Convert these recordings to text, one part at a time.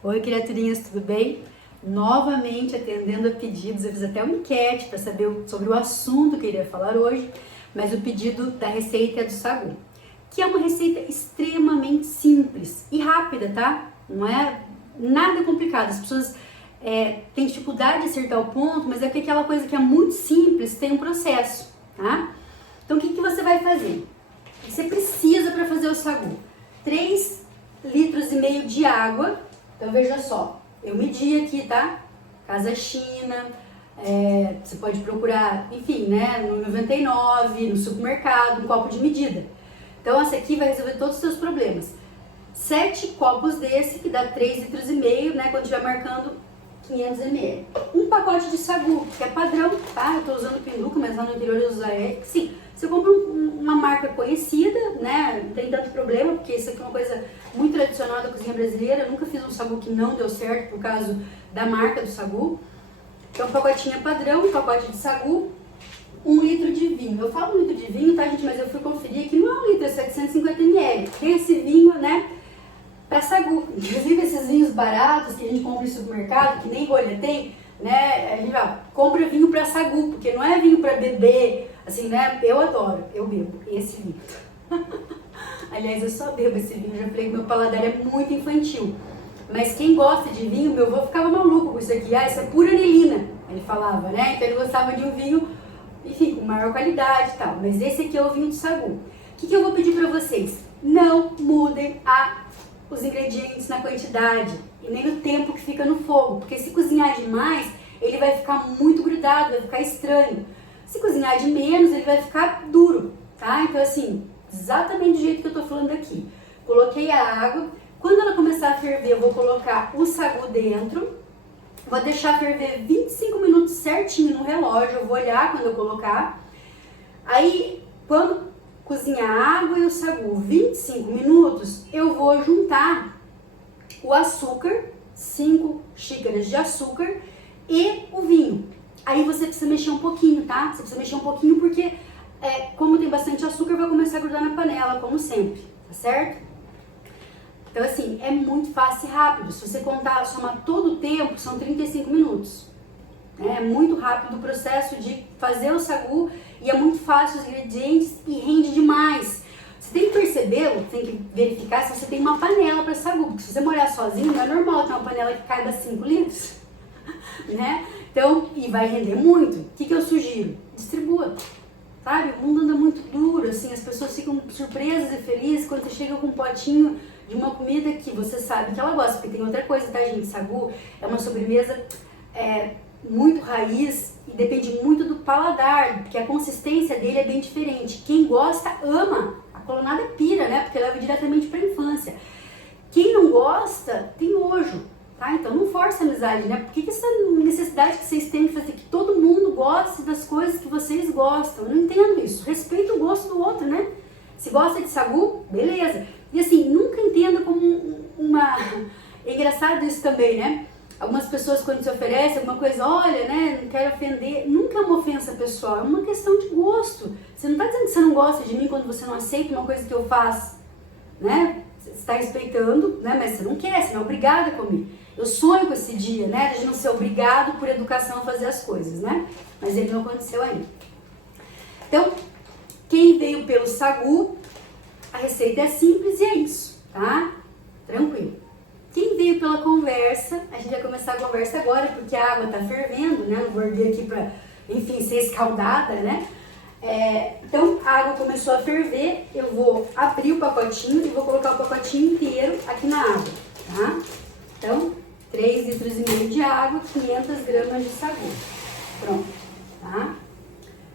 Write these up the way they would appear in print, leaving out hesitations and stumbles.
Oi, criaturinhas, tudo bem? Novamente atendendo a pedidos, eu fiz até uma enquete para saber sobre o assunto que eu iria falar hoje, mas o pedido da receita é do sagu, que é uma receita extremamente simples e rápida, tá? Não é nada complicado, as pessoas têm dificuldade de acertar o ponto, mas é porque aquela coisa que é muito simples tem um processo, tá? Então o que você vai fazer? Você precisa, para fazer o sagu, 3,5 litros de água. Então veja só, eu medi aqui, tá? Casa China, você pode procurar, enfim, né, no 99, no supermercado, um copo de medida. Então essa aqui vai resolver todos os seus problemas. 7 copos desse, que dá 3,5 litros, né, quando estiver marcando 500 ml. Um pacote de sagu, que é padrão, tá? Eu tô usando Pinduca, mas lá no interior eu uso a Eric. Sim, você compra uma marca conhecida, né? Não tem tanto problema, porque isso aqui é uma coisa muito tradicional da cozinha brasileira. Eu nunca fiz um sagu que não deu certo por causa da marca do sagu. Então, um pacotinho é padrão, um pacote de sagu, 1 litro de vinho. Eu falo 1 litro de vinho, tá, gente? Mas eu fui conferir que não é 1 litro, é 750 ml. Tem esse vinho, né? Para sagu. Inclusive esses vinhos baratos que a gente compra no supermercado, que nem rolha tem, né? A gente compra vinho para sagu, porque não é vinho para beber, assim, né? Eu adoro, eu bebo esse vinho. Aliás, eu só bebo esse vinho, já falei que meu paladar é muito infantil. Mas quem gosta de vinho, meu avô ficava maluco com isso aqui. Ah, isso é pura anilina, ele falava, né? Então ele gostava de um vinho, enfim, com maior qualidade e tal. Mas esse aqui é o vinho de sagu. O que eu vou pedir para vocês? Não mudem os ingredientes na quantidade e nem no tempo que fica no fogo, porque se cozinhar demais, ele vai ficar muito grudado, vai ficar estranho. Se cozinhar de menos, ele vai ficar duro, tá? Então assim, exatamente do jeito que eu tô falando aqui. Coloquei a água, quando ela começar a ferver, eu vou colocar o sagu dentro, vou deixar ferver 25 minutos certinho no relógio, eu vou olhar quando eu colocar. Aí, quando cozinhar a água e o sagu 25 minutos, eu vou juntar o açúcar, 5 xícaras de açúcar e o vinho. Aí você precisa mexer um pouquinho, tá? Você precisa mexer um pouquinho porque, como tem bastante açúcar, vai começar a grudar na panela, como sempre, tá certo? Então assim, é muito fácil e rápido. Se você somar todo o tempo, são 35 minutos. É muito rápido o processo de fazer o sagu e é muito fácil os ingredientes e rende demais. Você tem que perceber, tem que verificar se você tem uma panela para sagu, porque se você morar sozinho, não é normal ter uma panela que caiba 5 litros, né? Então, e vai render muito. O que eu sugiro? Distribua, sabe? O mundo anda muito duro, assim, as pessoas ficam surpresas e felizes quando você chega com um potinho de uma comida que você sabe que ela gosta, porque tem outra coisa, tá, gente? Sagu é uma sobremesa muito raiz e depende muito do paladar, porque a consistência dele é bem diferente. Quem gosta, ama. A colonada pira, né? Porque leva diretamente para a infância. Quem não gosta, tem nojo, tá? Então não força a amizade, né? Por que essa necessidade que vocês têm de fazer que todo mundo goste das coisas que vocês gostam? Eu não entendo isso. Respeita o gosto do outro, né? Se gosta de sagu, beleza. E assim, nunca entenda como É engraçado isso também, né? Algumas pessoas, quando se oferecem alguma coisa, olha, né, não quero ofender, nunca é uma ofensa pessoal, é uma questão de gosto. Você não está dizendo que você não gosta de mim quando você não aceita uma coisa que eu faço, né? Você está respeitando, né, mas você não quer, você não é obrigada a comer. Eu sonho com esse dia, né, de não ser obrigado por educação a fazer as coisas, né? Mas ele não aconteceu ainda. Então, quem veio pelo sagu, a receita é simples e é isso, tá? Tranquilo. Quem veio pela conversa, a gente vai começar a conversa agora, porque a água tá fervendo, né? Não vou erguer aqui pra, enfim, ser escaldada, né? Então, a água começou a ferver, eu vou abrir o pacotinho e vou colocar o pacotinho inteiro aqui na água, tá? Então, 3,5 litros de água, 500 gramas de sagu. Pronto, tá?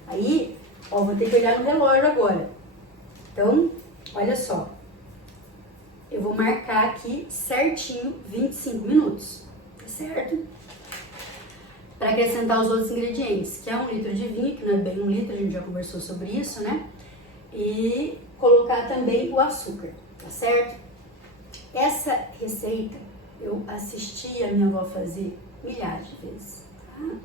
Aí, ó, vou ter que olhar no relógio agora. Então, olha só. Eu vou marcar aqui certinho 25 minutos, tá certo? Para acrescentar os outros ingredientes, que é 1 litro de vinho, que não é bem 1 litro, a gente já conversou sobre isso, né? E colocar também o açúcar, tá certo? Essa receita eu assisti a minha avó fazer milhares de vezes, tá?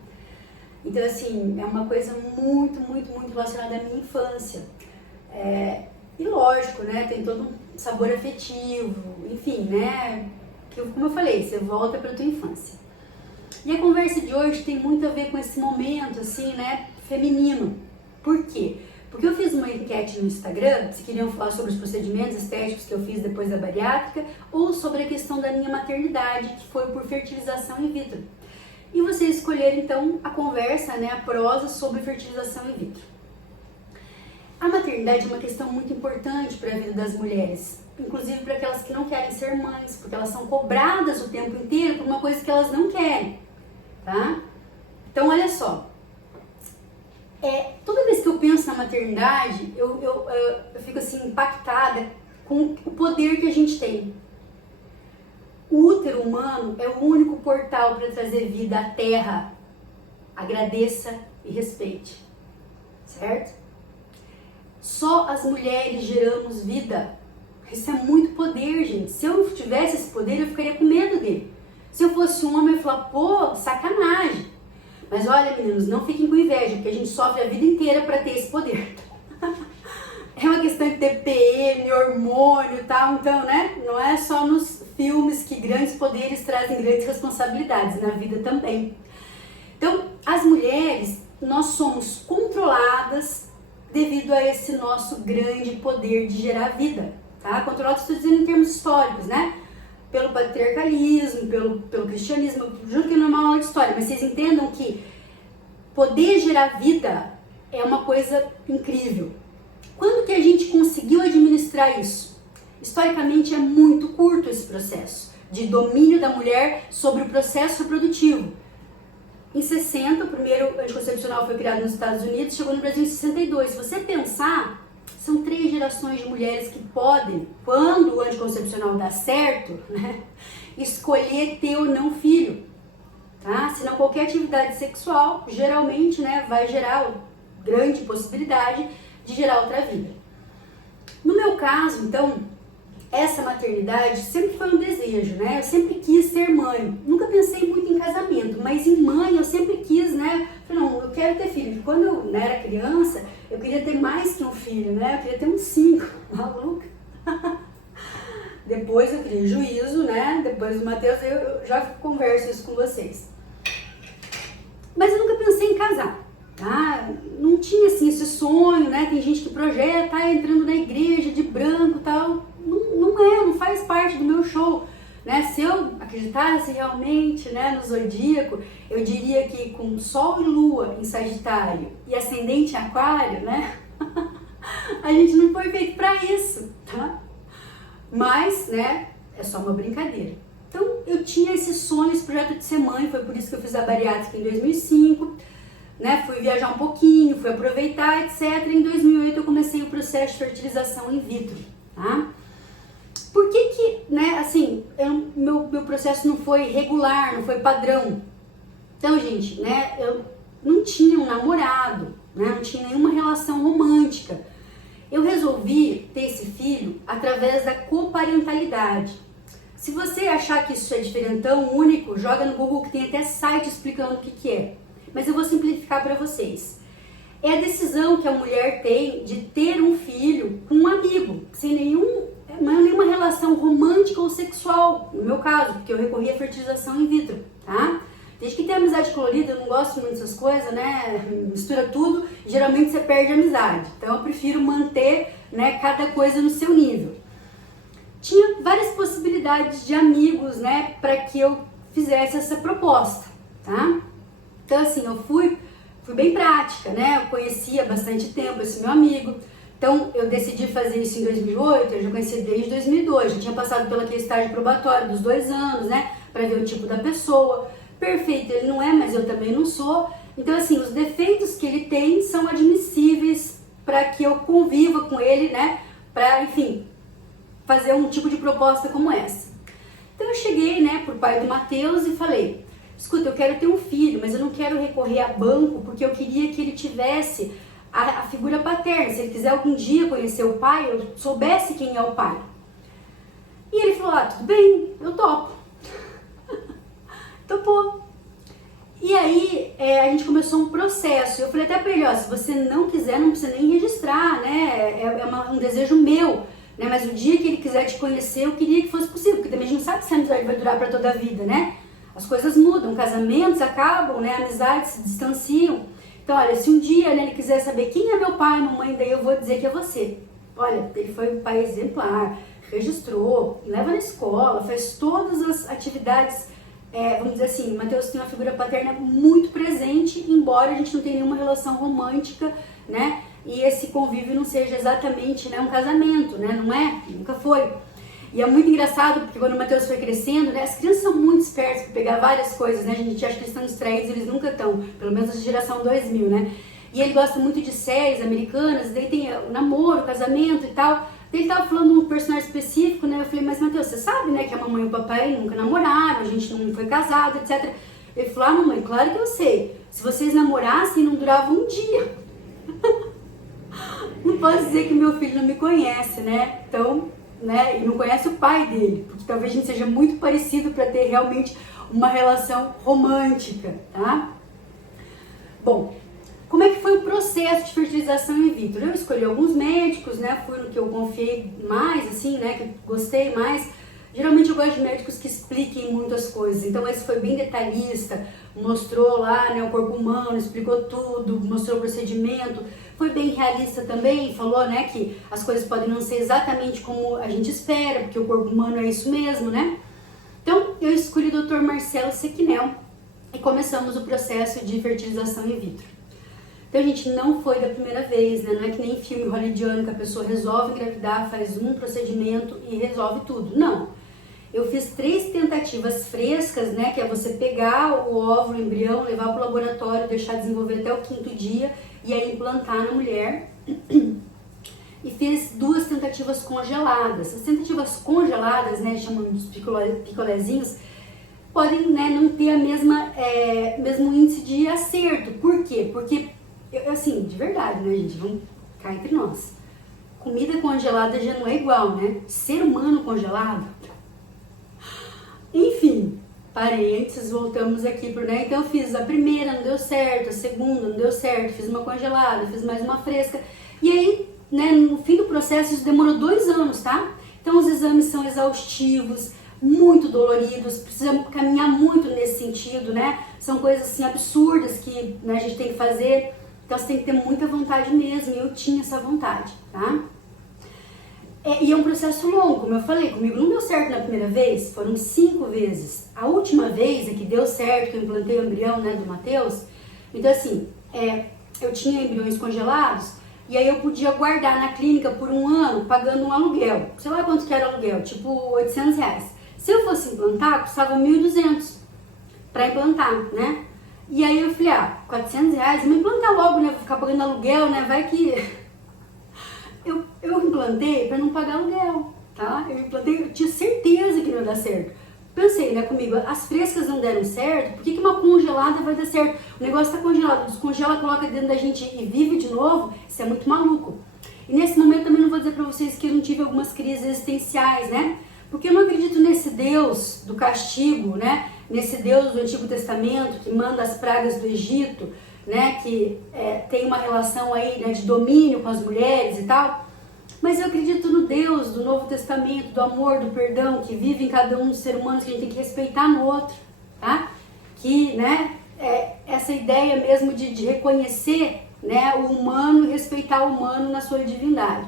Então assim, é uma coisa muito, muito, muito relacionada à minha infância. E lógico, né, tem todo um sabor afetivo, enfim, né, que, como eu falei, você volta para tua infância. E a conversa de hoje tem muito a ver com esse momento, assim, né, feminino. Por quê? Porque eu fiz uma enquete no Instagram, se queriam falar sobre os procedimentos estéticos que eu fiz depois da bariátrica, ou sobre a questão da minha maternidade, que foi por fertilização in vitro. E vocês escolheram, então, a conversa, né, a prosa sobre fertilização in vitro. A maternidade é uma questão muito importante para a vida das mulheres, inclusive para aquelas que não querem ser mães, porque elas são cobradas o tempo inteiro por uma coisa que elas não querem, tá? Então, olha só. Toda vez que eu penso na maternidade, eu fico assim impactada com o poder que a gente tem. O útero humano é o único portal para trazer vida à Terra. Agradeça e respeite, certo? Só as mulheres geramos vida. Isso é muito poder, gente. Se eu não tivesse esse poder, eu ficaria com medo dele. Se eu fosse um homem, eu ia falar, pô, sacanagem. Mas olha, meninos, não fiquem com inveja, porque a gente sofre a vida inteira para ter esse poder. É uma questão de TPM, hormônio e tal, então, né? Não é só nos filmes que grandes poderes trazem grandes responsabilidades, na vida também. Então, as mulheres, nós somos controladas devido a esse nosso grande poder de gerar vida, tá? Controladas, estou dizendo em termos históricos, né? Pelo patriarcalismo, pelo cristianismo, juro que não é uma aula de história, mas vocês entendam que poder gerar vida é uma coisa incrível. Quando que a gente conseguiu administrar isso? Historicamente é muito curto esse processo de domínio da mulher sobre o processo reprodutivo. Em 60, o primeiro anticoncepcional foi criado nos Estados Unidos, chegou no Brasil em 62. Se você pensar, são 3 gerações de mulheres que podem, quando o anticoncepcional dá certo, né, escolher ter ou não filho. Tá? Senão qualquer atividade sexual, geralmente, né, vai gerar grande possibilidade de gerar outra vida. No meu caso, então, essa maternidade sempre foi um desejo, né? Eu sempre quis ser mãe. Nunca pensei muito em casamento, mas em mãe eu sempre quis, né? Falei, não, eu quero ter filho. Quando eu era criança, eu queria ter mais que um filho, né? Eu queria ter uns 5, maluca. Depois eu criei juízo, né? Depois do Matheus, eu já converso isso com vocês. Mas eu nunca pensei em casar, tá? Não tinha, assim, esse sonho, né? Tem gente que projeta, entrando na igreja de branco e tal. Não faz parte do meu show, né? Se eu acreditasse realmente, né, no zodíaco, eu diria que com Sol e Lua em Sagitário e Ascendente em Aquário, né? A gente não foi feito para isso, tá? Mas, né, é só uma brincadeira. Então, eu tinha esse sonho, esse projeto de ser mãe, foi por isso que eu fiz a bariátrica em 2005, né? Fui viajar um pouquinho, fui aproveitar, etc. Em 2008 eu comecei o processo de fertilização in vitro, tá? Por que, né, assim, meu processo não foi regular, não foi padrão? Então, gente, né, eu não tinha um namorado, né, não tinha nenhuma relação romântica. Eu resolvi ter esse filho através da coparentalidade. Se você achar que isso é diferentão, único, joga no Google que tem até site explicando o que é. Mas eu vou simplificar para vocês. É a decisão que a mulher tem de ter um filho com um amigo, sem nenhuma relação romântica ou sexual, no meu caso, porque eu recorri à fertilização in vitro, tá? Desde que tem amizade colorida, eu não gosto muito dessas coisas, né? Mistura tudo, geralmente você perde a amizade. Então eu prefiro manter, né, cada coisa no seu nível. Tinha várias possibilidades de amigos, né, para que eu fizesse essa proposta, tá? Então assim, eu fui bem prática, né? Eu conhecia há bastante tempo esse meu amigo. Então, eu decidi fazer isso em 2008, eu já conheci desde 2002, já tinha passado pelo aquele estágio probatório dos 2 anos, né, para ver o tipo da pessoa. Perfeito ele não é, mas eu também não sou. Então, assim, os defeitos que ele tem são admissíveis para que eu conviva com ele, né, para, enfim, fazer um tipo de proposta como essa. Então, eu cheguei, né, pro pai do Matheus e falei, escuta, eu quero ter um filho, mas eu não quero recorrer a banco, porque eu queria que ele tivesse a figura paterna, se ele quiser algum dia conhecer o pai, eu soubesse quem é o pai. E ele falou, tudo bem, eu topo. Topou. E aí, a gente começou um processo. Eu falei até pra ele, se você não quiser, não precisa nem registrar, né? Um desejo meu né? Mas o dia que ele quiser te conhecer, eu queria que fosse possível, porque também a gente não sabe se a amizade vai durar para toda a vida, né? As coisas mudam, casamentos acabam, né? Amizades se distanciam. Então, olha, se um dia, né, ele quiser saber quem é meu pai, mamãe, daí eu vou dizer que é você. Olha, ele foi um pai exemplar, registrou, leva na escola, faz todas as atividades, vamos dizer assim, Mateus tem uma figura paterna muito presente, embora a gente não tenha nenhuma relação romântica, né? E esse convívio não seja exatamente, né, um casamento, né? Não é? Nunca foi. E é muito engraçado, porque quando o Mateus foi crescendo, né, as crianças são muito espertas para pegar várias coisas, né? A gente acha que eles estão distraídos, eles nunca estão, pelo menos a geração 2000, né? E ele gosta muito de séries americanas, daí tem o namoro, o casamento e tal. Daí ele tava falando de um personagem específico, né? Eu falei, mas Mateus, você sabe, né, que a mamãe e o papai nunca namoraram, a gente não foi casado, etc. Ele falou, ah, mamãe, claro que eu sei. Se vocês namorassem, não durava um dia. Não posso dizer que meu filho não me conhece, né? Então, né, e não conhece o pai dele, porque talvez a gente seja muito parecido para ter realmente uma relação romântica, tá? Bom, como é que foi o processo de fertilização in vitro? Eu escolhi alguns médicos, né, fui no que eu confiei mais, assim, né, que gostei mais. Geralmente eu gosto de médicos que expliquem muitas coisas, então esse foi bem detalhista, mostrou lá, né, o corpo humano, explicou tudo, mostrou o procedimento, foi bem realista também, falou, né, que as coisas podem não ser exatamente como a gente espera, porque o corpo humano é isso mesmo, né? Então eu escolhi o Dr. Marcelo Sequinel e começamos o processo de fertilização in vitro. Então, gente, não foi da primeira vez, né? Não é que nem filme hollywoodiano que a pessoa resolve engravidar, faz um procedimento e resolve tudo. Não. Eu fiz 3 tentativas frescas, né? Que é você pegar o óvulo, o embrião, levar para o laboratório, deixar desenvolver até o 5º dia e aí implantar na mulher. E fiz 2 tentativas congeladas. As tentativas congeladas, né? Chamamos de picolézinhos, podem, né, não ter a mesmo índice de acerto. Por quê? Porque assim, de verdade, né, gente? Vamos cá entre nós. Comida congelada já não é igual, né? Ser humano congelado. Enfim, parênteses, voltamos aqui pro, né? Então eu fiz a primeira, não deu certo, a segunda não deu certo, fiz uma congelada, fiz mais uma fresca. E aí, né, no fim do processo, isso demorou 2 anos, tá? Então os exames são exaustivos, muito doloridos, precisamos caminhar muito nesse sentido, né? São coisas assim absurdas que, né, a gente tem que fazer. Então você tem que ter muita vontade mesmo, e eu tinha essa vontade, tá? E é um processo longo, como eu falei, comigo não deu certo na primeira vez, foram 5 vezes. A última vez é que deu certo, que eu implantei o embrião, né, do Mateus, então assim, eu tinha embriões congelados, e aí eu podia guardar na clínica por 1 ano, pagando um aluguel, sei lá quanto que era o aluguel, tipo R$800. Se eu fosse implantar, custava R$1.200 para implantar, né? E aí eu falei, R$400, vou implantar logo, né? Vou ficar pagando aluguel, né? Vai que... Eu implantei para não pagar aluguel, tá? Eu implantei, eu tinha certeza que não ia dar certo. Pensei, né, comigo, as frescas não deram certo, por que uma congelada vai dar certo? O negócio tá congelado, descongela, coloca dentro da gente e vive de novo, isso é muito maluco. E nesse momento também não vou dizer para vocês que eu não tive algumas crises existenciais, né? Porque eu não acredito nesse Deus do castigo, né? Nesse Deus do Antigo Testamento que manda as pragas do Egito, né? Que tem uma relação aí, né, de domínio com as mulheres e tal. Mas eu acredito no Deus do Novo Testamento, do amor, do perdão, que vive em cada um dos seres humanos, que a gente tem que respeitar no outro, tá? Que, né, essa ideia mesmo de reconhecer, né, o humano e respeitar o humano na sua divindade.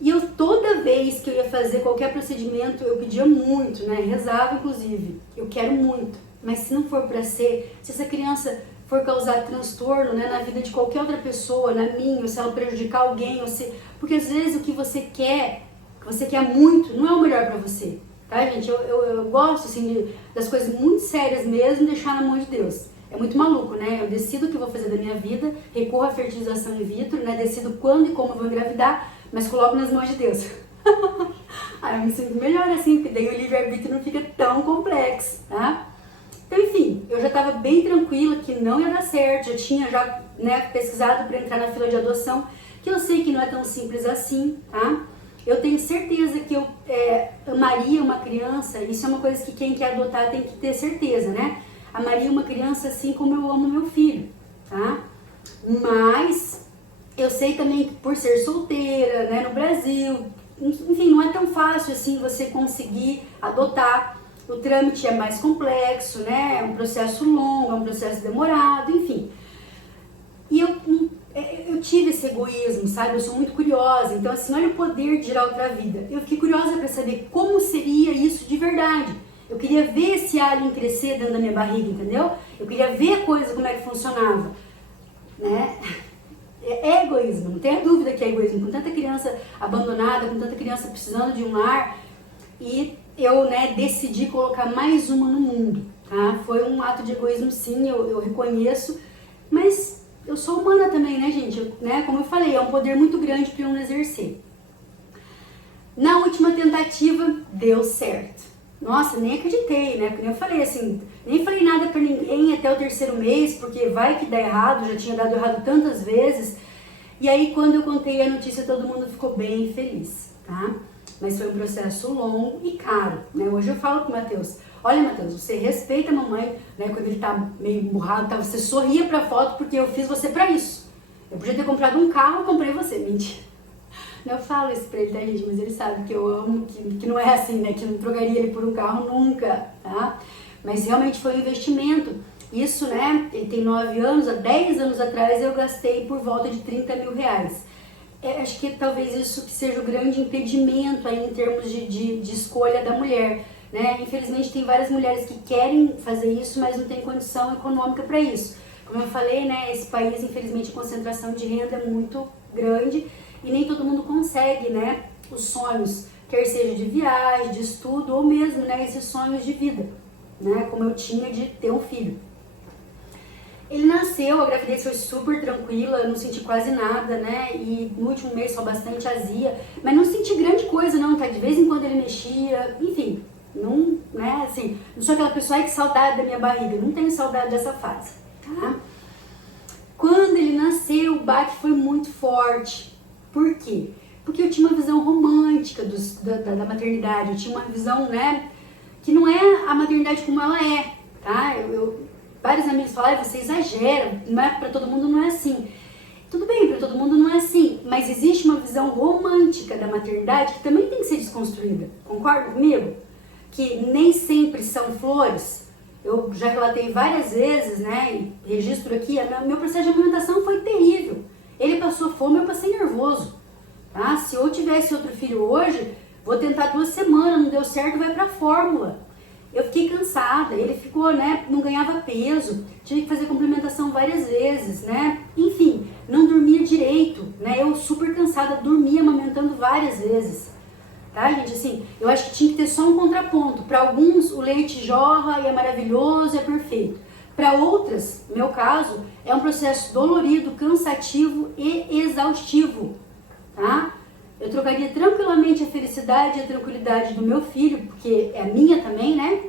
E eu, toda vez que eu ia fazer qualquer procedimento, eu pedia muito, né, rezava inclusive, eu quero muito, mas se não for para ser, se essa criança for causar transtorno, né, na vida de qualquer outra pessoa, na minha, ou se ela prejudicar alguém, ou se... porque às vezes o que você quer muito, não é o melhor para você, tá, gente? Eu gosto, assim, das coisas muito sérias mesmo, deixar na mão de Deus. É muito maluco, né? Eu decido o que eu vou fazer da minha vida, recorro à fertilização in vitro, né, decido quando e como eu vou engravidar, mas coloco nas mãos de Deus. Aí eu me sinto melhor assim, porque daí o livre-arbítrio não fica tão complexo, tá? Então, enfim, eu já estava bem tranquila que não ia dar certo, já tinha né, pesquisado para entrar na fila de adoção, que eu sei que não é tão simples assim, tá? Eu tenho certeza que eu amaria uma criança, isso é uma coisa que quem quer adotar tem que ter certeza, né? Amaria uma criança assim como eu amo meu filho, tá? Mas eu sei também que por ser solteira, né, no Brasil, enfim, não é tão fácil assim você conseguir adotar. O trâmite é mais complexo, né? É um processo longo, é um processo demorado, enfim. E eu tive esse egoísmo, sabe? Eu sou muito curiosa, então assim, olha o poder de gerar outra vida. Eu fiquei curiosa para saber como seria isso de verdade. Eu queria ver esse alien crescer dentro da minha barriga, entendeu? Eu queria ver a coisa, como é que funcionava, né? É egoísmo, não tenha dúvida que é egoísmo. Com tanta criança abandonada, com tanta criança precisando de um lar, e eu, né, decidi colocar mais uma no mundo, tá? Foi um ato de egoísmo, sim, eu reconheço, mas eu sou humana também, né, gente? Né? Como eu falei, é um poder muito grande para eu não exercer. Na última tentativa, deu certo. Nossa, nem acreditei, né? Porque eu falei assim, nem falei nada pra ninguém até o 3º mês, porque vai que dá errado, já tinha dado errado tantas vezes. E aí, quando eu contei a notícia, todo mundo ficou bem feliz, tá? Mas foi um processo longo e caro, né? Hoje eu falo pro Matheus, olha, Matheus, você respeita a mamãe, né? Quando ele tá meio emburrado, tá? Você sorria pra foto porque eu fiz você pra isso. Eu podia ter comprado um carro, eu comprei você. Mentira. Eu falo isso pra ele, tá, gente? Mas ele sabe que eu amo, que não é assim, né? Que não trocaria ele por um carro nunca, tá? Mas realmente foi um investimento. Isso, né? Ele tem 9 anos, há 10 anos atrás eu gastei por volta de 30 mil reais. Acho que talvez isso que seja o grande impedimento aí em termos de escolha da mulher, né? Infelizmente tem várias mulheres que querem fazer isso, mas não tem condição econômica para isso. Como eu falei, né? Esse país, infelizmente, a concentração de renda é muito grande e nem todo mundo consegue, né, os sonhos, quer seja de viagem, de estudo ou mesmo, né, esses sonhos de vida, né, como eu tinha de ter um filho. Ele nasceu, a gravidez foi super tranquila, eu não senti quase nada, né, e no último mês só bastante azia, mas não senti grande coisa não, tá, de vez em quando ele mexia, enfim, não, né, assim, não sou aquela pessoa, ai que saudade da minha barriga, não tenho saudade dessa fase, tá. Quando ele nasceu, o baque foi muito forte. Por quê? Porque eu tinha uma visão romântica da maternidade, eu tinha uma visão, né, que não é a maternidade como ela é, tá? Vários amigos falaram, você exagera, não é, pra todo mundo não é assim. Tudo bem, pra todo mundo não é assim, mas existe uma visão romântica da maternidade que também tem que ser desconstruída, concorda comigo? Que nem sempre são flores. Eu já relatei várias vezes, né, e registro aqui, meu processo de amamentação foi terrível. Ele passou fome, eu passei nervoso, tá? Se eu tivesse outro filho hoje, vou tentar 2 semanas, não deu certo, vai pra fórmula. Eu fiquei cansada, ele ficou, né, não ganhava peso, tive que fazer complementação várias vezes, né? Enfim, não dormia direito, né? Eu super cansada, dormia amamentando várias vezes. Tá, gente? Assim, eu acho que tinha que ter só um contraponto. Para alguns, o leite jorra e é maravilhoso, é perfeito. Para outras, no meu caso, é um processo dolorido, cansativo e exaustivo, tá? Eu trocaria tranquilamente a felicidade e a tranquilidade do meu filho, porque é a minha também, né?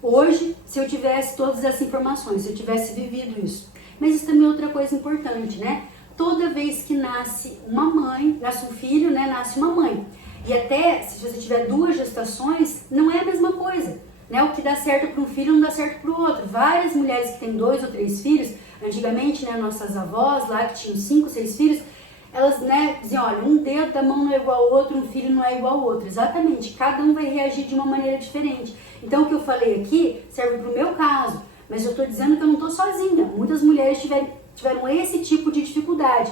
Hoje, se eu tivesse todas essas informações, se eu tivesse vivido isso. Mas isso também é outra coisa importante, né? Toda vez que nasce uma mãe, nasce um filho, né? Nasce uma mãe. E até, se você tiver 2 gestações, não é a mesma coisa, né? O que dá certo para um filho não dá certo para o outro. Várias mulheres que têm 2 ou 3 filhos, antigamente, né, nossas avós lá que tinham 5, 6 filhos, elas, né, diziam, olha, um dedo da mão não é igual ao outro, um filho não é igual ao outro. Exatamente, cada um vai reagir de uma maneira diferente. Então, o que eu falei aqui serve para o meu caso, mas eu estou dizendo que eu não estou sozinha. Muitas mulheres tiveram esse tipo de dificuldade.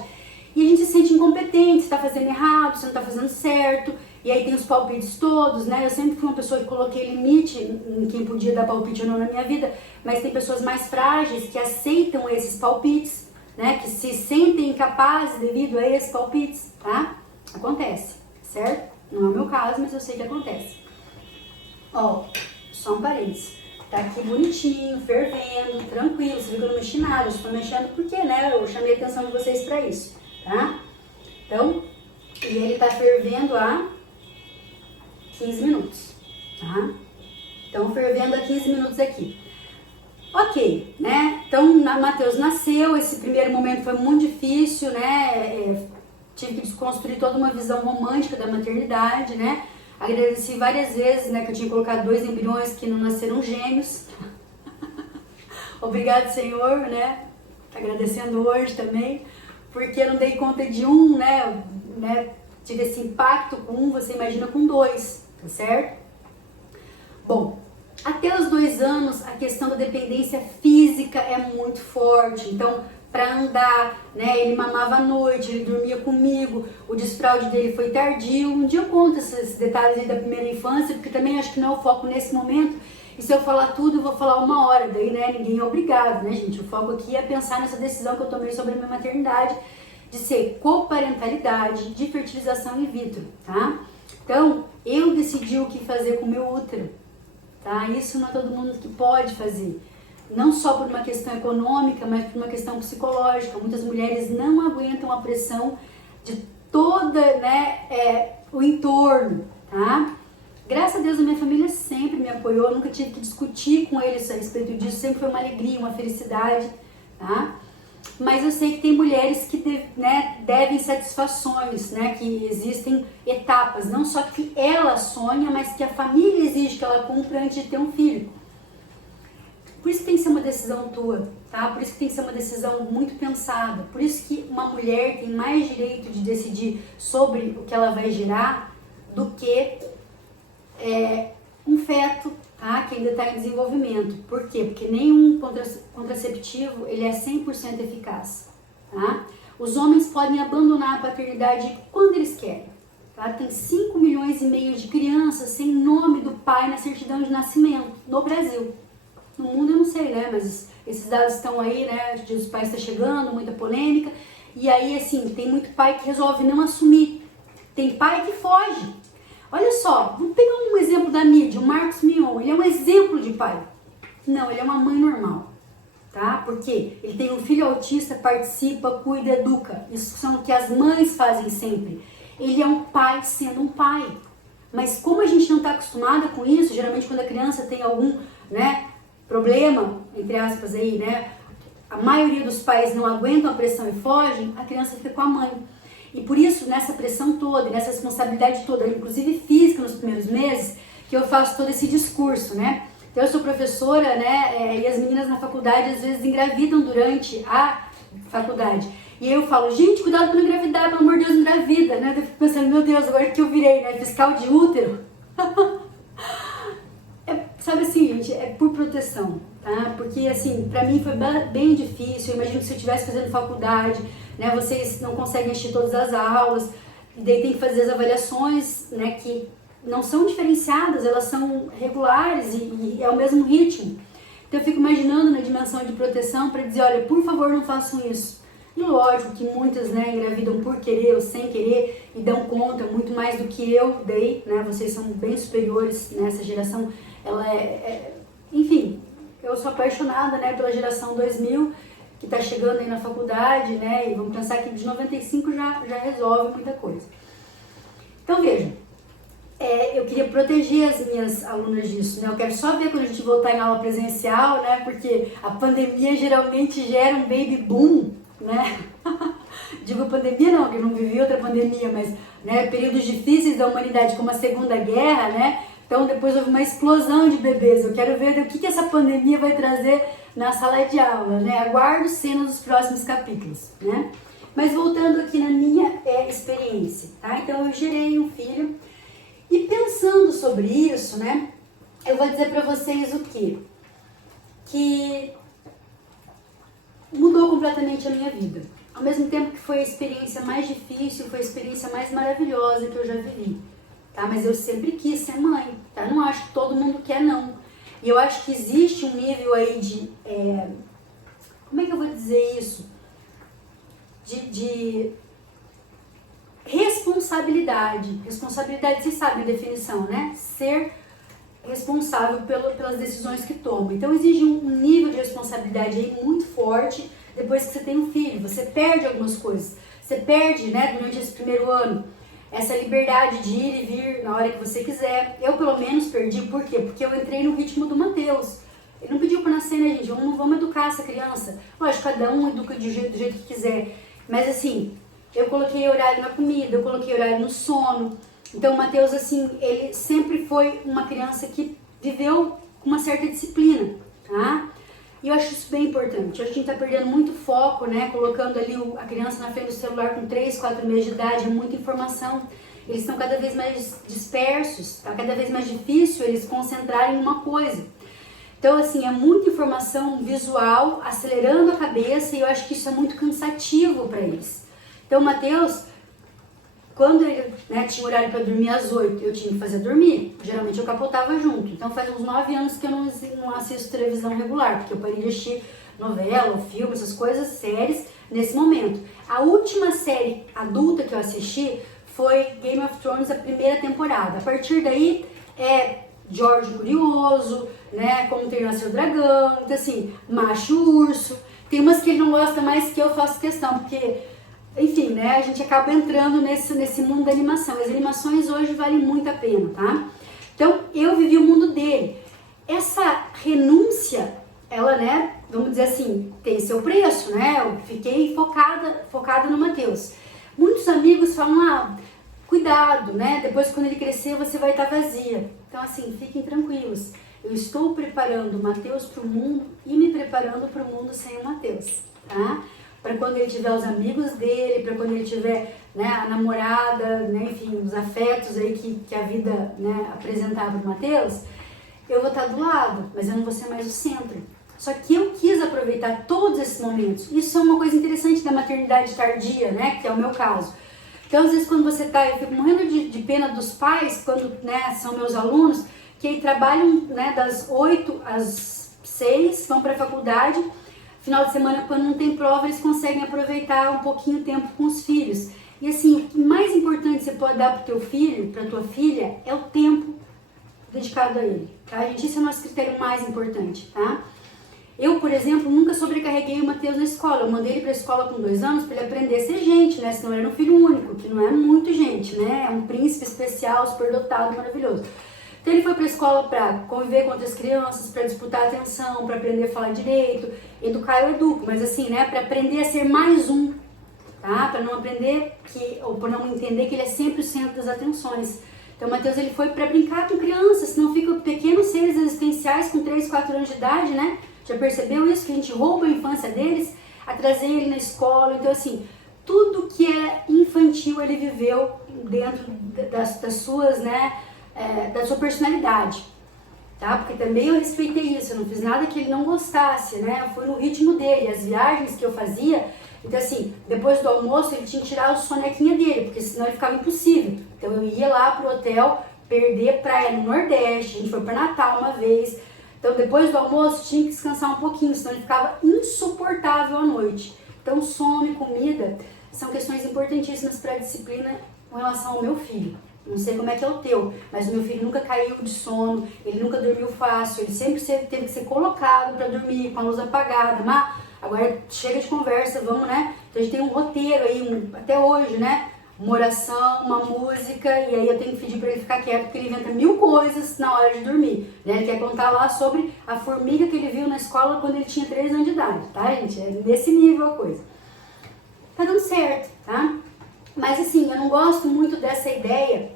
E a gente se sente incompetente, você está fazendo errado, você não está fazendo certo, e aí tem os palpites todos, né? Eu sempre fui uma pessoa que coloquei limite em quem podia dar palpite ou não na minha vida, mas tem pessoas mais frágeis que aceitam esses palpites, né? Que se sentem incapazes devido a esses palpites, tá? Acontece, certo? Não é o meu caso, mas eu sei que acontece. Ó, só um parênteses. Tá aqui bonitinho, fervendo, tranquilo, você viu que eu não mexi nada, eu estou mexendo porque, né? Eu chamei a atenção de vocês para isso. Tá? Então, e ele tá fervendo há 15 minutos, tá? Então, fervendo há 15 minutos aqui. Ok, né? Então, Matheus nasceu, esse primeiro momento foi muito difícil, né? Tive que desconstruir toda uma visão romântica da maternidade, né? Agradeci várias vezes, né, que eu tinha colocado 2 embriões que não nasceram gêmeos. Obrigado, Senhor, né? Agradecendo hoje também. Porque eu não dei conta de um, né, tive esse impacto com um, você imagina com dois, tá certo? Bom, até os 2 anos a questão da dependência física é muito forte, então para andar, né, ele mamava à noite, ele dormia comigo, o desfraude dele foi tardio. Um dia eu conto esses detalhes aí da primeira infância, porque também acho que não é o foco nesse momento, e se eu falar tudo eu vou falar 1 hora, daí né, ninguém é obrigado, né gente, o foco aqui é pensar nessa decisão que eu tomei sobre a minha maternidade, de ser coparentalidade, de fertilização in vitro, tá? Então, eu decidi o que fazer com o meu útero, tá? Isso não é todo mundo que pode fazer. Não só por uma questão econômica, mas por uma questão psicológica. Muitas mulheres não aguentam a pressão de toda, né, o entorno, tá? Graças a Deus a minha família sempre me apoiou, eu nunca tive que discutir com eles a respeito disso, sempre foi uma alegria, uma felicidade, tá? Mas eu sei que tem mulheres que devem satisfações, né, que existem etapas, não só que ela sonha, mas que a família exige que ela cumpra antes de ter um filho. Por isso que tem que ser uma decisão tua, tá? Por isso que tem que ser uma decisão muito pensada. Por isso que uma mulher tem mais direito de decidir sobre o que ela vai gerar do que um feto, tá? Que ainda está em desenvolvimento. Por quê? Porque nenhum contraceptivo ele é 100% eficaz, tá? Os homens podem abandonar a paternidade quando eles querem, tá? Tem 5,5 milhões de crianças sem nome do pai na certidão de nascimento no Brasil. No mundo eu não sei, né, mas esses dados estão aí, né, os pais estão chegando, muita polêmica, e aí, assim, tem muito pai que resolve não assumir, tem pai que foge. Olha só, vamos pegar um exemplo da mídia, o Marcos Mion, ele é um exemplo de pai. Não, ele é uma mãe normal, tá? Porque ele tem um filho autista, participa, cuida, educa. Isso são o que as mães fazem sempre. Ele é um pai sendo um pai. Mas como a gente não está acostumada com isso, geralmente quando a criança tem algum, né, problema, entre aspas aí, né, a maioria dos pais não aguentam a pressão e fogem, a criança fica com a mãe. E por isso, nessa pressão toda, nessa responsabilidade toda, inclusive física nos primeiros meses, que eu faço todo esse discurso, né. Então eu sou professora, né, e as meninas na faculdade às vezes engravidam durante a faculdade. E aí eu falo, gente, cuidado pra não engravidar, pelo amor de Deus, engravida, né. Eu fico pensando, meu Deus, agora que eu virei, né, fiscal de útero. Sabe assim, gente, é por proteção, tá? Porque, assim, pra mim foi bem difícil. Eu imagino que se eu estivesse fazendo faculdade, né, vocês não conseguem assistir todas as aulas, e daí tem que fazer as avaliações, né, que não são diferenciadas, elas são regulares e é o mesmo ritmo. Então eu fico imaginando na dimensão de proteção para dizer, olha, por favor, não façam isso. E lógico que muitas, né, engravidam por querer ou sem querer e dão conta muito mais do que eu dei, né? Vocês são bem superiores nessa geração. Ela enfim, eu sou apaixonada, né, pela geração 2000 que está chegando aí na faculdade, né? E vamos pensar que de 95 já resolve muita coisa. Então veja, eu queria proteger as minhas alunas disso, né? Eu quero só ver quando a gente voltar em aula presencial, né? Porque a pandemia geralmente gera um baby boom, né? Digo pandemia não, que eu não vivi outra pandemia, mas, né, períodos difíceis da humanidade, como a Segunda Guerra, né? Então depois houve uma explosão de bebês. Eu quero ver o que essa pandemia vai trazer na sala de aula, né? Aguardo cenas dos próximos capítulos, né? Mas voltando aqui na minha experiência, tá? Então eu gerei um filho e pensando sobre isso, né? Eu vou dizer pra vocês o quê? Que mudou completamente a minha vida. Ao mesmo tempo que foi a experiência mais difícil, foi a experiência mais maravilhosa que eu já vivi, tá? Mas eu sempre quis ser mãe, tá? Não acho que todo mundo quer, não. E eu acho que existe um nível aí de... como é que eu vou dizer isso? De responsabilidade. Responsabilidade, vocês sabem a definição, né? Ser responsável pelas decisões que toma. Então exige um nível de responsabilidade aí muito forte depois que você tem um filho. Você perde algumas coisas. Você perde, né, durante esse primeiro ano, essa liberdade de ir e vir na hora que você quiser. Eu, pelo menos, perdi. Por quê? Porque eu entrei no ritmo do Matheus. Ele não pediu pra nascer, né, gente? Vamos educar essa criança. Lógico, cada um educa do jeito que quiser. Mas, assim, eu coloquei horário na comida, eu coloquei horário no sono. Então, o Matheus, assim, ele sempre foi uma criança que viveu com uma certa disciplina, tá? E eu acho isso bem importante. Hoje a gente está perdendo muito foco, né? Colocando ali a criança na frente do celular com 3, 4 meses de idade, é muita informação. Eles estão cada vez mais dispersos, está cada vez mais difícil eles concentrarem em uma coisa. Então, assim, é muita informação visual, acelerando a cabeça, e eu acho que isso é muito cansativo para eles. Então, o Matheus, quando ele, né, tinha horário para dormir às 8, eu tinha que fazer dormir. Geralmente eu capotava junto. Então, faz uns 9 anos que eu não assisto televisão regular, porque eu parei de assistir novela, filme, essas coisas, séries, nesse momento. A última série adulta que eu assisti foi Game of Thrones, a primeira temporada. A partir daí, Jorge Curioso, né, Como Treinar Seu Dragão, então assim, Macho Urso. Tem umas que ele não gosta mais que eu faço questão, porque, enfim, né, a gente acaba entrando nesse mundo da animação. As animações hoje valem muito a pena, tá? Então, eu vivi o mundo dele. Essa renúncia, ela, né, vamos dizer assim, tem seu preço, né? Eu fiquei focada no Matheus. Muitos amigos falam, cuidado, né? Depois, quando ele crescer, você vai estar vazia. Então, assim, fiquem tranquilos. Eu estou preparando o Matheus para o mundo e me preparando para o mundo sem o Matheus, tá? Para quando ele tiver os amigos dele, para quando ele tiver, né, a namorada, né, enfim, os afetos aí que a vida, né, apresentar para o Matheus, eu vou estar do lado, mas eu não vou ser mais o centro. Só que eu quis aproveitar todos esses momentos. Isso é uma coisa interessante da maternidade tardia, né, que é o meu caso. Então, às vezes, quando você tá, eu fico morrendo de pena dos pais, quando, né, são meus alunos, que trabalham, né, das 8 às 6, vão para a faculdade, final de semana, quando não tem prova, eles conseguem aproveitar um pouquinho o tempo com os filhos. E assim, o mais importante que você pode dar para o teu filho, para tua filha, é o tempo dedicado a ele, tá, gente? Esse é o nosso critério mais importante, tá? Eu, por exemplo, nunca sobrecarreguei o Matheus na escola. Eu mandei ele para a escola com 2 anos para ele aprender a ser gente, né? Senão ele era um filho único, que não é muito gente, né? É um príncipe especial, superdotado, maravilhoso. Então ele foi para a escola para conviver com outras crianças, para disputar atenção, para aprender a falar direito. Educar eu educo, mas assim, né? Para aprender a ser mais um, tá? Para não aprender ou para não entender que ele é sempre o centro das atenções. Então o Matheus, ele foi para brincar com crianças, senão ficam pequenos seres existenciais com 3, 4 anos de idade, né? Já percebeu isso? Que a gente rouba a infância deles a trazer ele na escola. Então, assim, tudo que é infantil ele viveu dentro das suas, né, da sua personalidade, tá? Porque também eu respeitei isso, eu não fiz nada que ele não gostasse, né? Eu fui no ritmo dele, as viagens que eu fazia. Então, assim, depois do almoço ele tinha que tirar o sonequinha dele, porque senão ele ficava impossível. Então, eu ia lá pro hotel, perder praia no Nordeste, a gente foi para Natal uma vez. Então, depois do almoço, tinha que descansar um pouquinho, senão ele ficava insuportável à noite. Então, sono e comida são questões importantíssimas para a disciplina com relação ao meu filho. Não sei como é que é o teu, mas o meu filho nunca caiu de sono, ele nunca dormiu fácil, ele sempre teve que ser colocado para dormir com a luz apagada. Mas agora chega de conversa, vamos, né? Então, a gente tem um roteiro aí, até hoje, né? Uma oração, uma música, e aí eu tenho que pedir para ele ficar quieto, porque ele inventa 1000 coisas na hora de dormir, né? Ele quer contar lá sobre a formiga que ele viu na escola quando ele tinha 3 anos de idade, tá, gente? É nesse nível a coisa. Tá dando certo, tá? Mas assim, eu não gosto muito dessa ideia,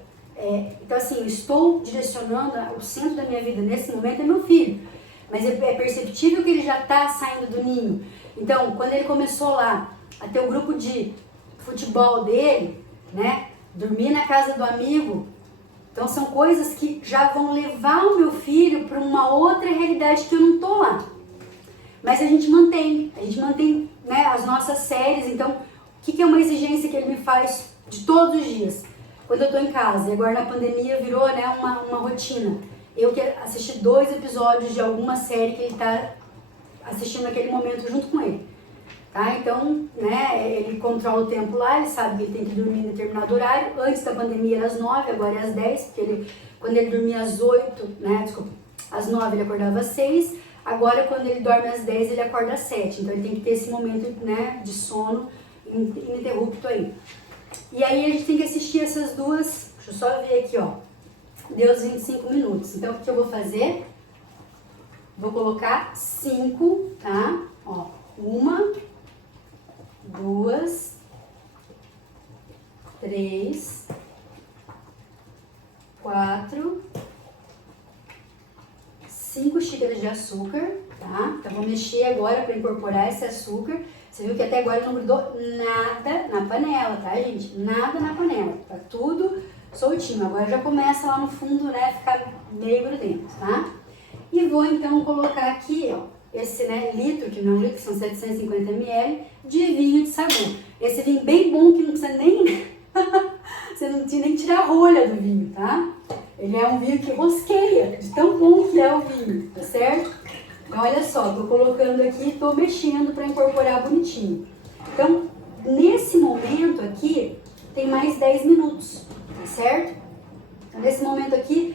então assim, eu estou direcionando, o centro da minha vida nesse momento é meu filho, mas é perceptível que ele já tá saindo do ninho. Então, quando ele começou lá a ter o grupo de futebol dele, né, dormir na casa do amigo, então são coisas que já vão levar o meu filho para uma outra realidade que eu não tô lá. Mas a gente mantém, né, as nossas séries. Então, o que é uma exigência que ele me faz de todos os dias? Quando eu tô em casa, e agora na pandemia virou, né, uma rotina. Eu que assisti 2 episódios de alguma série que ele tá assistindo naquele momento junto com ele. Tá? Então, né, ele controla o tempo lá, ele sabe que ele tem que dormir em determinado horário. Antes da pandemia era às 9, agora é às 10, porque quando ele dormia às 8, né, desculpa, às 9 ele acordava às 6, agora quando ele dorme às 10 ele acorda às 7, então ele tem que ter esse momento, né, de sono ininterrupto aí. E aí a gente tem que assistir essas duas, deixa eu só ver aqui, ó, deu os 25 minutos, então o que eu vou fazer? Vou colocar 5, tá? Ó, 1, 2, 3, 4, 5 xícaras de açúcar, tá? Então vou mexer agora para incorporar esse açúcar. Você viu que até agora não grudou nada na panela, tá, gente? Nada na panela, tá tudo soltinho. Agora já começa lá no fundo, né, ficar meio grudento, tá? E vou então colocar aqui, ó, esse, né, litro, que não é um litro, são 750 ml de vinho de sagu. Esse vinho bem bom que não precisa nem... você não precisa nem tirar a rolha do vinho, tá? Ele é um vinho que rosqueia, de tão bom que é o vinho, tá certo? Então, olha só, tô colocando aqui, tô mexendo para incorporar bonitinho. Então, nesse momento aqui, tem mais 10 minutos, tá certo? Então, nesse momento aqui,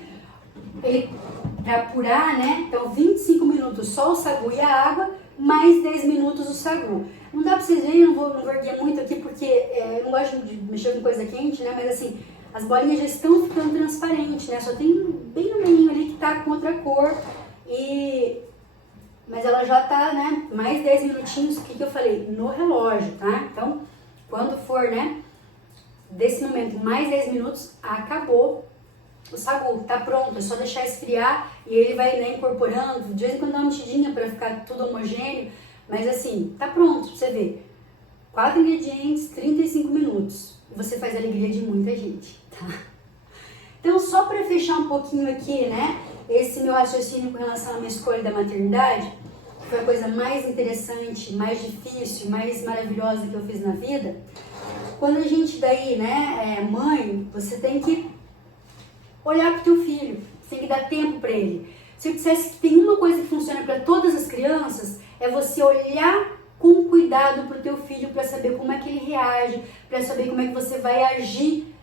para apurar, né? Então, 25 minutos só o sagu e a água, mais 10 minutos o sagu. Não dá pra vocês verem, não vou erguer muito aqui, porque eu não gosto de mexer com coisa quente, né? Mas assim, as bolinhas já estão ficando transparentes, né? Só tem bem no meio ali que tá com outra cor. Mas ela já tá, né? Mais 10 minutinhos, o que eu falei? No relógio, tá? Então, quando for, né? Desse momento, mais 10 minutos, acabou o sagu. Tá pronto, é só deixar esfriar e ele vai, né, incorporando. De vez em quando dá uma mexidinha pra ficar tudo homogêneo. Mas assim, tá pronto, pra você ver. 4 ingredientes, 35 minutos. E você faz a alegria de muita gente, tá? Então, só para fechar um pouquinho aqui, né? Esse meu raciocínio com relação à minha escolha da maternidade, que foi a coisa mais interessante, mais difícil, mais maravilhosa que eu fiz na vida. Quando a gente daí, né, é mãe, você tem que olhar pro teu filho, você tem que dar tempo para ele. Se eu dissesse que tem uma coisa que funciona para todas as crianças, é você olhar com cuidado pro teu filho para saber como é que ele reage, para saber como é que você vai agir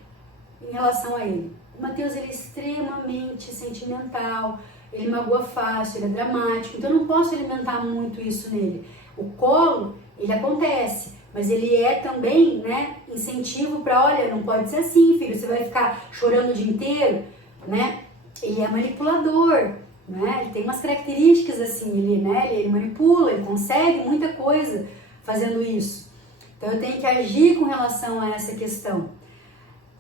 em relação a ele. O Mateus, ele é extremamente sentimental, ele magoa fácil, ele é dramático, então eu não posso alimentar muito isso nele. O colo, ele acontece, mas ele é também, né, incentivo para, olha, não pode ser assim, filho, você vai ficar chorando o dia inteiro, né? Ele é manipulador, né? Ele tem umas características assim, ele manipula, ele consegue muita coisa fazendo isso. Então eu tenho que agir com relação a essa questão.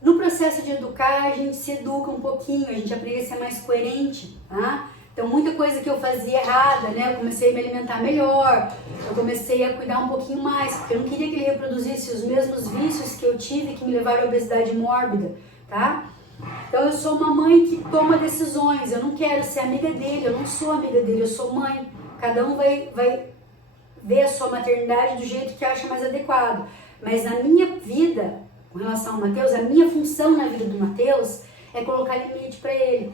No processo de educar, a gente se educa um pouquinho, a gente aprende a ser mais coerente, tá? Então, muita coisa que eu fazia errada, né? Eu comecei a me alimentar melhor, eu comecei a cuidar um pouquinho mais, porque eu não queria que ele reproduzisse os mesmos vícios que eu tive, que me levaram à obesidade mórbida, tá? Então, eu sou uma mãe que toma decisões, eu não quero ser amiga dele, eu não sou amiga dele, eu sou mãe. Cada um vai ver a sua maternidade do jeito que acha mais adequado. Mas na minha vida, com relação ao Mateus, a minha função na vida do Mateus é colocar limite para ele.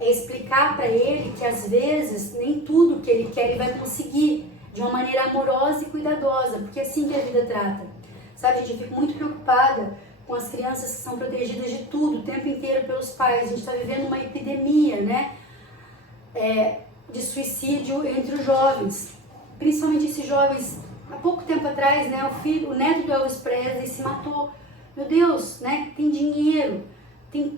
É explicar para ele que às vezes nem tudo que ele quer ele vai conseguir de uma maneira amorosa e cuidadosa, porque é assim que a vida trata. Sabe, gente, eu fico muito preocupada com as crianças que são protegidas de tudo, o tempo inteiro pelos pais. A gente está vivendo uma epidemia, né, de suicídio entre os jovens, principalmente esses jovens. Há pouco tempo atrás, né, o neto do Elvis Presley se matou. Meu Deus, né, tem dinheiro,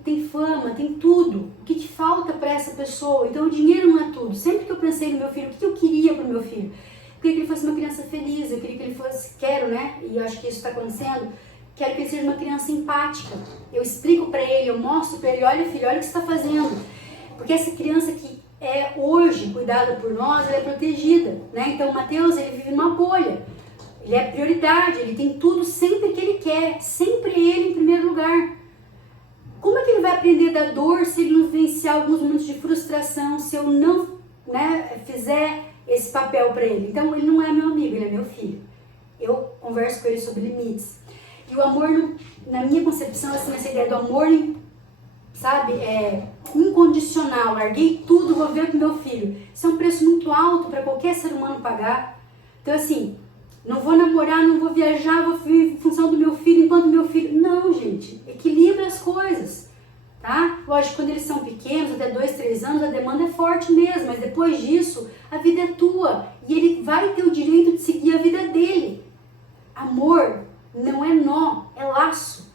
tem fama, tem tudo. O que falta para essa pessoa? Então o dinheiro não é tudo. Sempre que eu pensei no meu filho, o que eu queria para o meu filho? Eu queria que ele fosse uma criança feliz, eu queria que ele fosse, né, e eu acho que isso está acontecendo, quero que ele seja uma criança empática. Eu explico para ele, eu mostro para ele, olha filho, olha o que você está fazendo. Porque essa criança que é hoje cuidada por nós, ela é protegida, né? Então o Mateus, ele vive numa bolha. Ele é prioridade, ele tem tudo sempre que ele quer, sempre ele em primeiro lugar. Como é que ele vai aprender da dor se ele não vivenciar alguns momentos de frustração, se eu não, né, fizer esse papel para ele? Então ele não é meu amigo, ele é meu filho. Eu converso com ele sobre limites. E o amor, na minha concepção, assim, essa ideia do amor, sabe, incondicional. Larguei tudo, vou ver pro meu filho. Isso é um preço muito alto para qualquer ser humano pagar. Então assim, não vou namorar, não vou viajar, vou viver em função do meu filho, enquanto meu filho... Não, gente, equilibra as coisas, tá? Lógico, quando eles são pequenos, até 2, 3 anos, a demanda é forte mesmo, mas depois disso, a vida é tua e ele vai ter o direito de seguir a vida dele. Amor não é nó, é laço.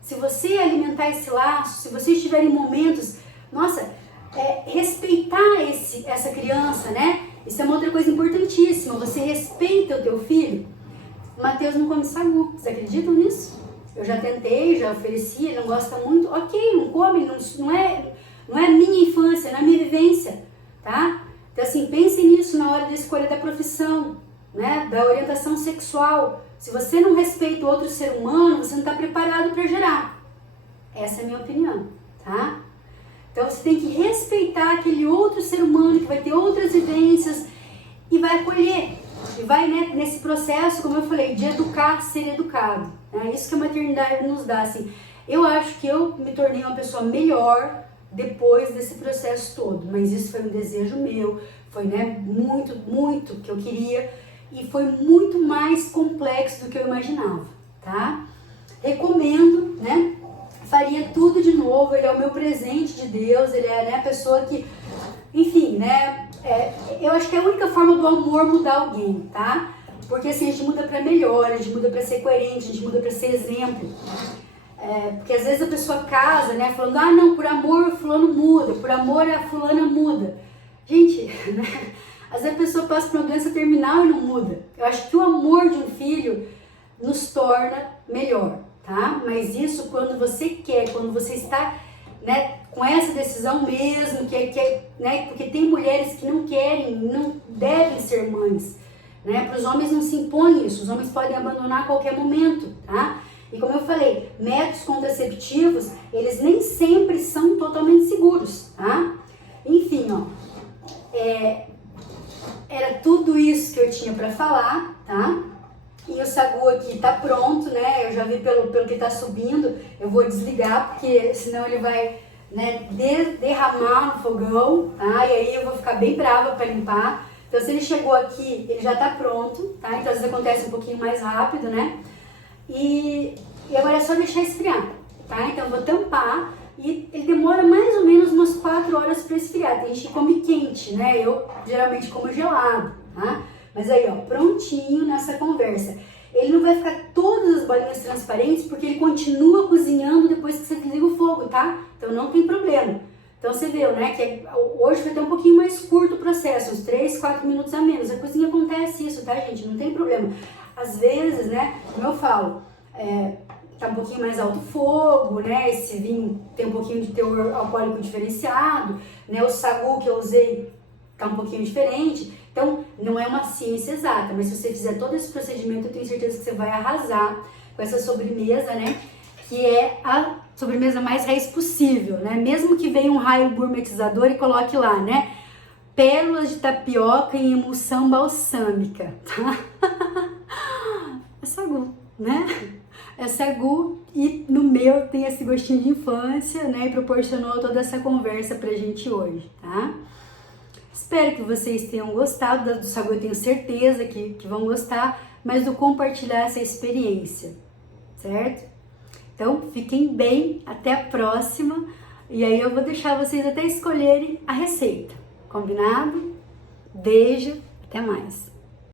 Se você alimentar esse laço, se vocês tiverem momentos, nossa, respeitar essa criança, né? Isso é uma outra coisa importantíssima, você respeita o teu filho. O Mateus não come sagu, vocês acreditam nisso? Eu já tentei, já ofereci, ele não gosta muito, ok, não come, não é minha infância, não é minha vivência, tá? Então assim, pense nisso na hora da escolha da profissão, né? Da orientação sexual. Se você não respeita o outro ser humano, você não está preparado para gerar. Essa é a minha opinião, tá? Então você tem que respeitar aquele outro ser humano que vai ter outras vivências e vai acolher. E vai, né, nesse processo, como eu falei, de educar, ser educado. É isso que a maternidade nos dá. Assim, eu acho que eu me tornei uma pessoa melhor depois desse processo todo. Mas isso foi um desejo meu, foi, né, muito que eu queria. E foi muito mais complexo do que eu imaginava, tá? Recomendo, né? Faria tudo de novo, ele é o meu presente de Deus, ele é, né, a pessoa que, enfim, né, eu acho que é a única forma do amor mudar alguém, tá? Porque assim, a gente muda pra melhor, a gente muda pra ser coerente, a gente muda pra ser exemplo. Porque às vezes a pessoa casa, né, falando, ah não, por amor fulano muda, por amor a fulana muda. Gente, né, às vezes a pessoa passa por uma doença terminal e não muda. Eu acho que o amor de um filho nos torna melhor. Tá? Mas isso quando você quer, quando você está, né, com essa decisão mesmo, né, porque tem mulheres que não querem, não devem ser mães, né? Para os homens não se impõe isso, os homens podem abandonar a qualquer momento, tá? E como eu falei, métodos contraceptivos, eles nem sempre são totalmente seguros, tá? Enfim, ó, era tudo isso que eu tinha para falar, tá? E o sagu aqui tá pronto, né? Eu já vi pelo que tá subindo. Eu vou desligar, porque senão ele vai, né, derramar no fogão, tá? E aí eu vou ficar bem brava para limpar. Então se ele chegou aqui, ele já tá pronto, tá? Então às vezes acontece um pouquinho mais rápido, né? E agora é só deixar esfriar, tá? Então eu vou tampar e ele demora mais ou menos umas 4 horas para esfriar. Tem gente que come quente, né? Eu geralmente como gelado, tá? Mas aí, ó, prontinho nessa conversa. Ele não vai ficar todas as bolinhas transparentes porque ele continua cozinhando depois que você desliga o fogo, tá? Então não tem problema. Então você viu, né, que hoje vai ter um pouquinho mais curto o processo, uns 3, 4 minutos a menos. A cozinha acontece isso, tá, gente? Não tem problema. Às vezes, né, como eu falo, tá um pouquinho mais alto o fogo, né, esse vinho tem um pouquinho de teor alcoólico diferenciado, né, o sagu que eu usei tá um pouquinho diferente. Então, não é uma ciência exata, mas se você fizer todo esse procedimento, eu tenho certeza que você vai arrasar com essa sobremesa, né? Que é a sobremesa mais raiz possível, né? Mesmo que venha um raio gourmetizador e coloque lá, né? Pérolas de tapioca em emulsão balsâmica, tá? É sagu, né? É sagu e no meu tem esse gostinho de infância, né? E proporcionou toda essa conversa pra gente hoje, tá? Espero que vocês tenham gostado do sagu, eu tenho certeza que vão gostar, mas do compartilhar essa experiência, certo? Então, fiquem bem, até a próxima, e aí eu vou deixar vocês até escolherem a receita, combinado? Beijo, até mais!